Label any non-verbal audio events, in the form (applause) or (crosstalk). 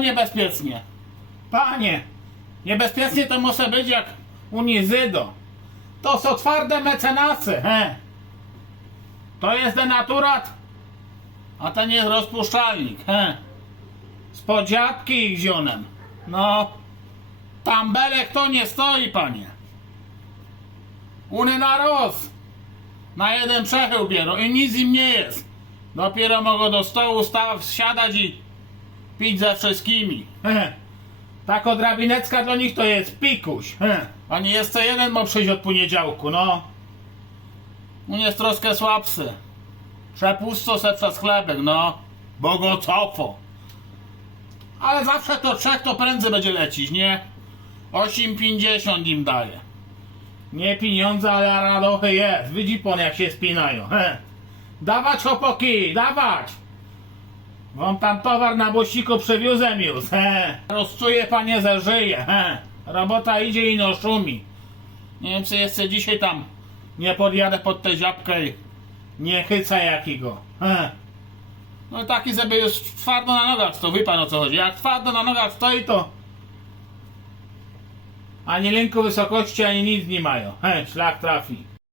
niebezpiecznie. Panie, niebezpiecznie to może być jak u Nizydo. To są twarde mecenasy, he. To jest denaturat, a ten jest rozpuszczalnik, he. Z podziadki ich zionem. No, tam belek to nie stoi, panie. Uny na roz. Na jeden przechył bierą i nic im nie jest. Dopiero mogą do stołu staw, siadać i pić ze wszystkimi. He. Tako drabinecka do nich to jest pikuś. He. A nie jest co jeden ma przyjść od poniedziałku, no. On jest troszkę słabszy. Przepuszczo se przez chlebek, no. Bo go cofo. Ale zawsze to trzech to prędzej będzie lecieć, nie? 8,50 im daje. Nie pieniądze, ale radochy jest. Widzi pan jak się spinają. He. Dawać chłopaki, dawać! Wam tam towar na bościku przewiozem już. (laughs) He. Rozczuje panie ze żyje. He. Robota idzie i no. Nie wiem czy jeszcze dzisiaj tam nie podjadę pod tę ziapkę i nie chyca jakiego. He. No taki żeby już twardo na nogach stoi, wie pan o co chodzi. Jak twardo na nogach stoi to ani lęku wysokości, ani nic nie mają. He, szlak trafi.